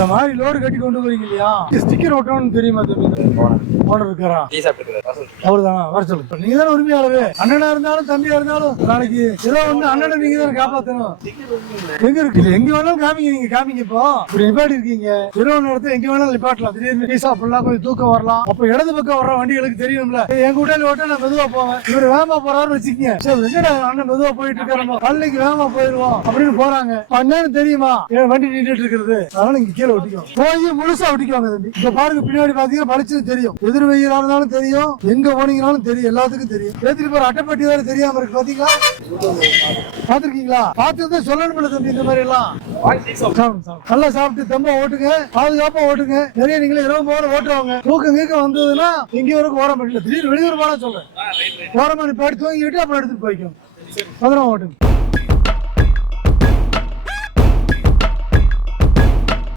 இந்த மாதிரி லோடு கட்டி கொண்டு போறீங்க இல்லையா, ஸ்டிக்கர் ஒட்டணும்னு தெரியுமா தம்பி? ஓனர் இருக்காரா? அவரு தானா? வர சொல்லு. நீங்க தானே உரிமையாளரு. அண்ணனா இருந்தாலும் தம்பியா இருந்தாலும் நாளைக்கு ஏதோ ஒண்ணு அண்ணனை நீங்க தானே காப்பாத்தணும். எங்க இருக்கு? எங்க வேணாலும் காமிங்க. நீங்க காமிங்க. இப்போ இப்படி நிப்பாட்டி இருக்கீங்க, ஏதோ ஒண்ணு இடத்துல எங்க வேணாலும் நிப்பாட்டலாம். திடீர்னு பீசா ஃபுல்லா கொஞ்சம் தூக்கம் வரலாம். அப்ப இடது பக்கம் வர்ற வண்டிகளுக்கு தெரியும்ல, எங்க வீட்டால ஓட்ட நான் மெதுவா போவேன், இவரு வேகமா போறாருன்னு வச்சுக்கீங்க. சரி, என்னடா அண்ணன் மெதுவா போயிட்டு இருக்காரு, பள்ளிக்கு வேகமா போயிருவோம் அப்படின்னு போறாங்க. அண்ணன்னு தெரியுமா வண்டி நின்றுட்டு இருக்கிறது? அதனால இங்க கீழே ஒட்டிக்கோ, போய் முழுசா ஒட்டிக்குவாங்க தம்பி. இப்ப பாருங்க, பின்னாடி பாத்தீங்கன்னா பளிச்சு தெரியும். எதிர் வெயிலா இருந்தாலும் தெரியும், எங்க போனீங்கனாலும் தெரியும், எல்லாத்துக்கும் தெரியும். ஏத்திட்டு போற அட்டைப்பட்டி வேற தெரியாம இருக்கு பாத்தீங்களா? பாத்துருக்கீங்களா? பாத்துதான் சொல்லணும் தம்பி. இந்த மாதிரி எல்லாம் நல்லா சாப்பிட்டு தெம்பா ஓட்டுங்க, பாதுகாப்பா ஓட்டுங்க. நிறைய நீங்களே 20 ஓரம் ஓட்டுவாங்க. தூக்கம் கீக்க வந்ததுன்னா எங்க வரைக்கும் ஓரம் பண்ணல, திடீர்னு வெளியூர் போனா சொல்றேன், ஓரமா நீ பாடி தூங்கிட்டு அப்புறம் எடுத்துட்டு போய்க்கும். பத்திரமா ஓட்டுங்க.